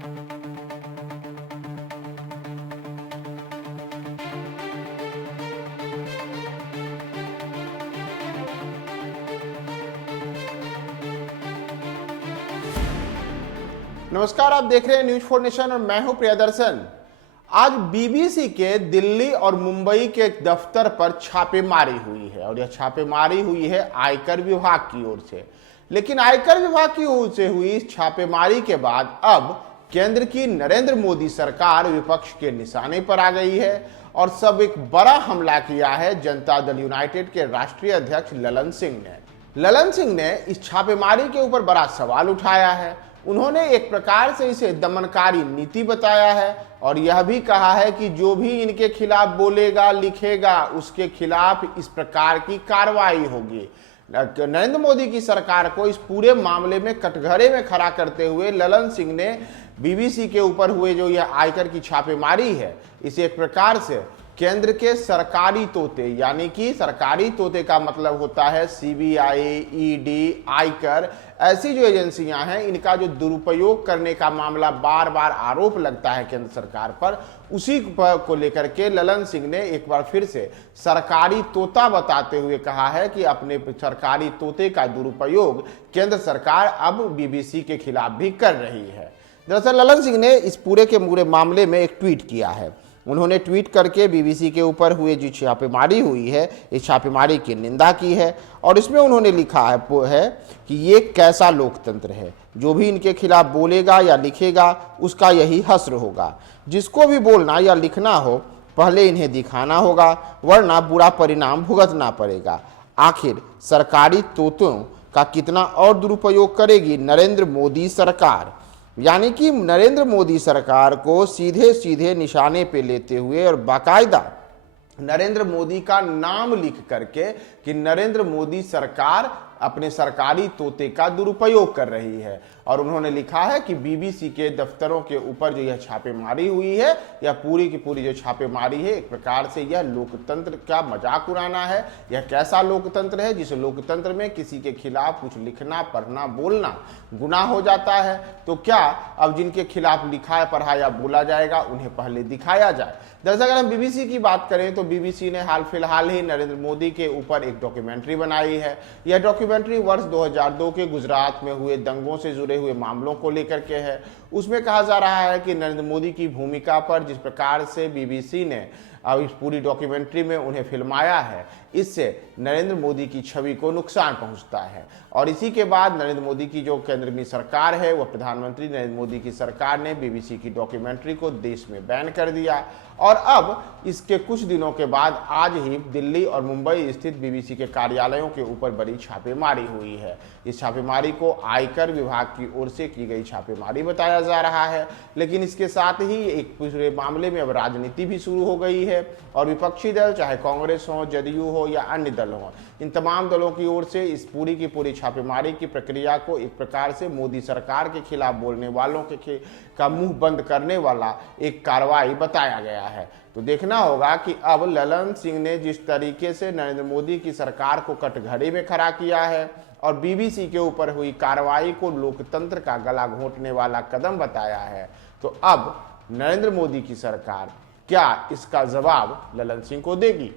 नमस्कार, आप देख रहे हैं न्यूज 4 नेशन और मैं हूं प्रियदर्शन। आज बीबीसी के दिल्ली और मुंबई के दफ्तर पर छापेमारी हुई है और यह छापेमारी हुई है आयकर विभाग की ओर से। लेकिन आयकर विभाग की ओर से हुई इस छापेमारी के बाद अब केंद्र की नरेंद्र मोदी सरकार विपक्ष के निशाने पर आ गई है और सब एक बड़ा हमला किया है जनता दल यूनाइटेड के राष्ट्रीय अध्यक्ष ललन सिंह ने। ललन सिंह ने इस छापेमारी के ऊपर बड़ा सवाल उठाया है। उन्होंने एक प्रकार से इसे दमनकारी नीति बताया है और यह भी कहा है कि जो भी इनके खिलाफ बोलेगा लिखेगा उसके खिलाफ इस प्रकार की कार्रवाई होगी। नरेंद्र मोदी की सरकार को इस पूरे मामले में कटघरे में खड़ा करते हुए ललन सिंह ने बीबीसी के ऊपर हुए जो यह आयकर की छापेमारी है, इसे एक प्रकार से केंद्र के सरकारी तोते, यानी कि सरकारी तोते का मतलब होता है सीबीआई, ईडी, आयकर, ऐसी जो एजेंसियां हैं, इनका जो दुरुपयोग करने का मामला बार बार आरोप लगता है केंद्र सरकार पर, उसी को लेकर के ललन सिंह ने एक बार फिर से सरकारी तोता बताते हुए कहा है कि अपने सरकारी तोते का दुरुपयोग केंद्र सरकार अब बीबीसी के खिलाफ भी कर रही है। दरअसल ललन सिंह ने इस पूरे के पूरे मामले में एक ट्वीट किया है। उन्होंने ट्वीट करके बीबीसी के ऊपर हुए जो छापेमारी हुई है, इस छापेमारी की निंदा की है और इसमें उन्होंने लिखा है कि ये कैसा लोकतंत्र है, जो भी इनके खिलाफ बोलेगा या लिखेगा उसका यही हश्र होगा। जिसको भी बोलना या लिखना हो पहले इन्हें दिखाना होगा, वरना बुरा परिणाम भुगतना पड़ेगा। आखिर सरकारी तोतों का कितना और दुरुपयोग करेगी नरेंद्र मोदी सरकार, यानी कि नरेंद्र मोदी सरकार को सीधे सीधे निशाने पे लेते हुए और बाकायदा नरेंद्र मोदी का नाम लिख करके कि नरेंद्र मोदी सरकार अपने सरकारी तोते का दुरुपयोग कर रही है। और उन्होंने लिखा है कि बीबीसी के दफ्तरों के ऊपर जो यह छापेमारी हुई है, यह पूरी की पूरी जो छापेमारी है, एक प्रकार से यह लोकतंत्र का मजाक उड़ाना है। यह कैसा लोकतंत्र है जिस लोकतंत्र में किसी के खिलाफ कुछ लिखना, पढ़ना, बोलना गुनाह हो जाता है, तो क्या अब जिनके खिलाफ लिखा, पढ़ा या बोला जाएगा उन्हें पहले दिखाया जाए। दरअसल अगर हम बीबीसी की बात करें तो बीबीसी ने हाल फिलहाल ही नरेंद्र मोदी के ऊपर एक डॉक्यूमेंट्री बनाई है। यह डॉक्यूमेंट्री वर्ष 2002 के गुजरात में हुए दंगों से जुड़े हुए मामलों को लेकर के है। उसमें कहा जा रहा है कि नरेंद्र मोदी की भूमिका पर जिस प्रकार से बीबीसी ने अब इस पूरी डॉक्यूमेंट्री में उन्हें फिल्माया है, इससे नरेंद्र मोदी की छवि को नुकसान पहुंचता है। और इसी के बाद नरेंद्र मोदी की जो केंद्र में सरकार है, वह प्रधानमंत्री नरेंद्र मोदी की सरकार ने बीबीसी की डॉक्यूमेंट्री को देश में बैन कर दिया। और अब इसके कुछ दिनों के बाद आज ही दिल्ली और मुंबई स्थित बीबीसी के कार्यालयों के ऊपर बड़ी छापेमारी हुई है। इस छापेमारी को आयकर विभाग की ओर से की गई छापेमारी बताया जा रहा है, लेकिन इसके साथ ही एक पूरे मामले में अब राजनीति भी शुरू हो गई है और विपक्षी दल, चाहे कांग्रेस हो, जदयू हो या अन्य दल हो, इन तमाम दलों की ओर से इस पूरी की पूरी छापेमारी की प्रक्रिया को एक प्रकार से मोदी सरकार के खिलाफ बोलने वालों का मुंह बंद करने वाला एक कार्रवाई बताया गया है। तो देखना होगा कि अब ललन सिंह ने जिस तरीके से नरेंद्र मोदी की सरकार को कटघरे में खड़ा किया है और बीबीसी के ऊपर हुई कार्रवाई को लोकतंत्र का गला घोंटने वाला कदम बताया है, तो अब नरेंद्र मोदी की सरकार क्या इसका जवाब ललन सिंह को देगी।